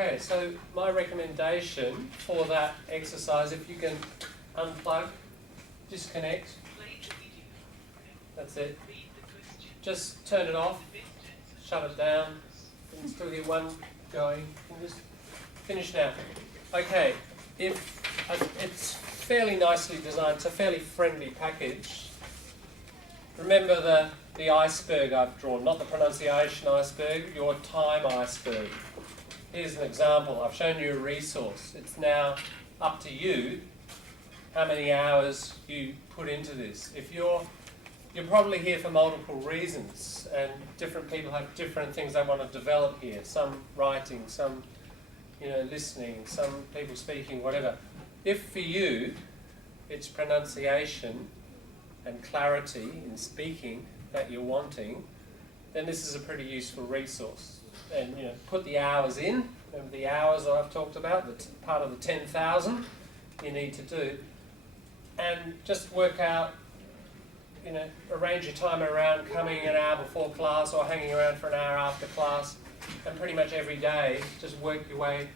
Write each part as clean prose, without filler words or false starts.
Okay, so my recommendation for that exercise, if you can unplug, disconnect, that's it. Just turn it off, shut it down, you can still get one going. You can just finish now. Okay, it's fairly nicely designed, it's a fairly friendly package. Remember the iceberg I've drawn, not the pronunciation iceberg, your time iceberg. Here's an example. I've shown you a resource. It's now up to you how many hours you put into this. If you're probably here for multiple reasons, and different people have different things they want to develop here. Some writing, some listening, some people speaking, whatever. If for you it's pronunciation and clarity in speaking that you're wanting, then this is a pretty useful resource. And put the hours in. Remember the hours that I've talked about, that's part of the 10,000 you need to do. And just work out, arrange your time around coming an hour before class or hanging around for an hour after class, and pretty much every day just work your way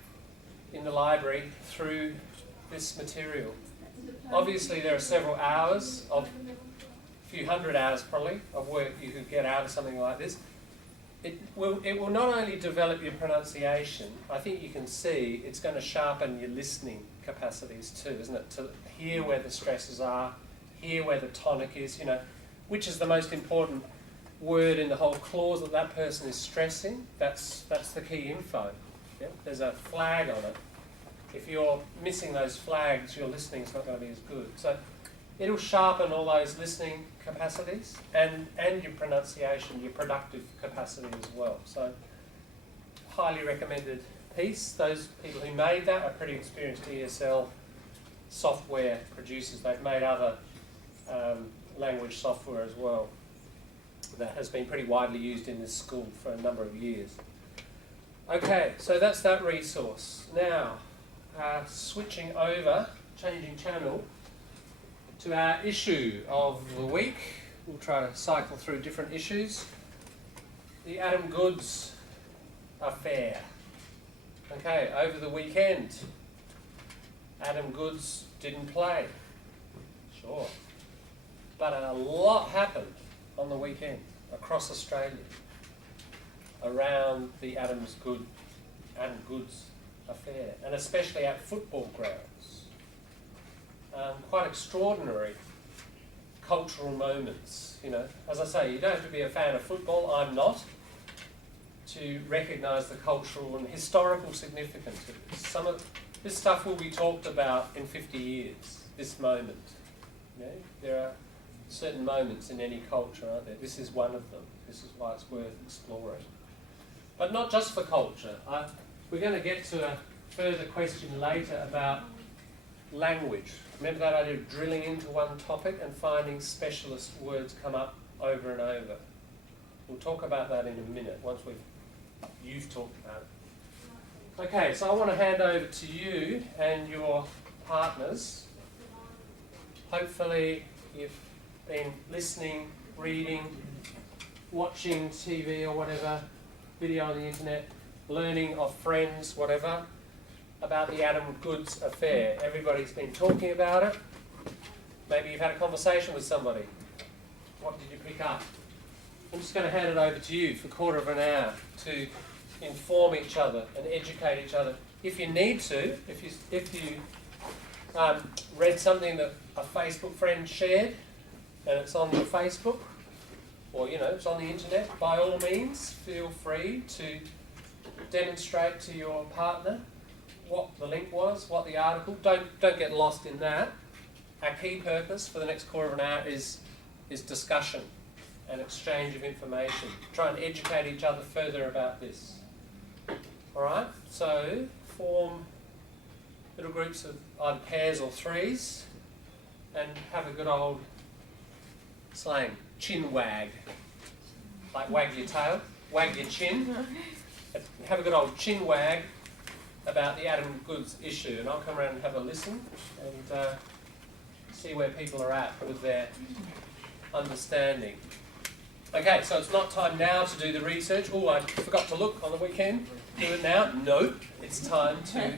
in the library through this material. Obviously there are several hours, a few hundred hours probably, of work you could get out of something like this. It will not only develop your pronunciation, I think you can see it's going to sharpen your listening capacities too, isn't it? To hear where the stresses are, hear where the tonic is, which is the most important word in the whole clause that person is stressing. That's the key info. Yeah? There's a flag on it. If you're missing those flags, your listening's not going to be as good. So it'll sharpen all those listening capacities and your pronunciation, your productive capacity as well. So, highly recommended piece. Those people who made that are pretty experienced ESL software producers. They've made other language software as well that has been pretty widely used in this school for a number of years. Okay, so that's that resource. Now, switching over, changing channel, to our issue of the week. We'll try to cycle through different issues. The Adam Goodes affair. Okay, over the weekend, Adam Goodes didn't play. Sure. But a lot happened on the weekend across Australia around the Adam Goodes affair, and especially at football grounds. Quite extraordinary cultural moments. As I say, you don't have to be a fan of football, I'm not, to recognise the cultural and historical significance of this. Some of this stuff will be talked about in 50 years, this moment. There are certain moments in any culture, aren't there? This is one of them. This is why it's worth exploring. But not just for culture. We're going to get to a further question later about language. Remember that idea of drilling into one topic and finding specialist words come up over and over. We'll talk about that in a minute once you've talked about it. Okay, so I want to hand over to you and your partners. Hopefully you've been listening, reading, watching TV or whatever, video on the internet, learning of friends, whatever, about the Adam Goodes affair. Everybody's been talking about it. Maybe you've had a conversation with somebody. What did you pick up? I'm just going to hand it over to you for a quarter of an hour to inform each other and educate each other. If you need to, if you read something that a Facebook friend shared and it's on your Facebook, or it's on the internet, by all means feel free to demonstrate to your partner what the link was, what the article. Don't get lost in that. Our key purpose for the next quarter of an hour is discussion and exchange of information. Try and educate each other further about this. Alright, so form little groups of either pairs or threes and have a good old slang, chin wag. Like wag your tail, wag your chin. Have a good old chin wag about the Adam Goodes issue, and I'll come around and have a listen and see where people are at with their understanding. Okay, so it's not time now to do the research. Oh, I forgot to look on the weekend. Do it now? No, it's time to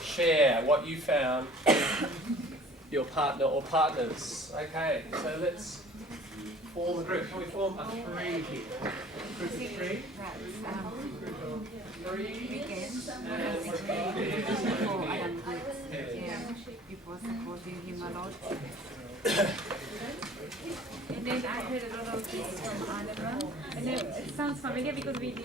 share what you found with your partner or partners. Okay, so let's form a group. Can we form a three here? Group of three? Weekends, it was supporting him a lot. And then I heard a lot of this from Anima. And then it sounds familiar because we did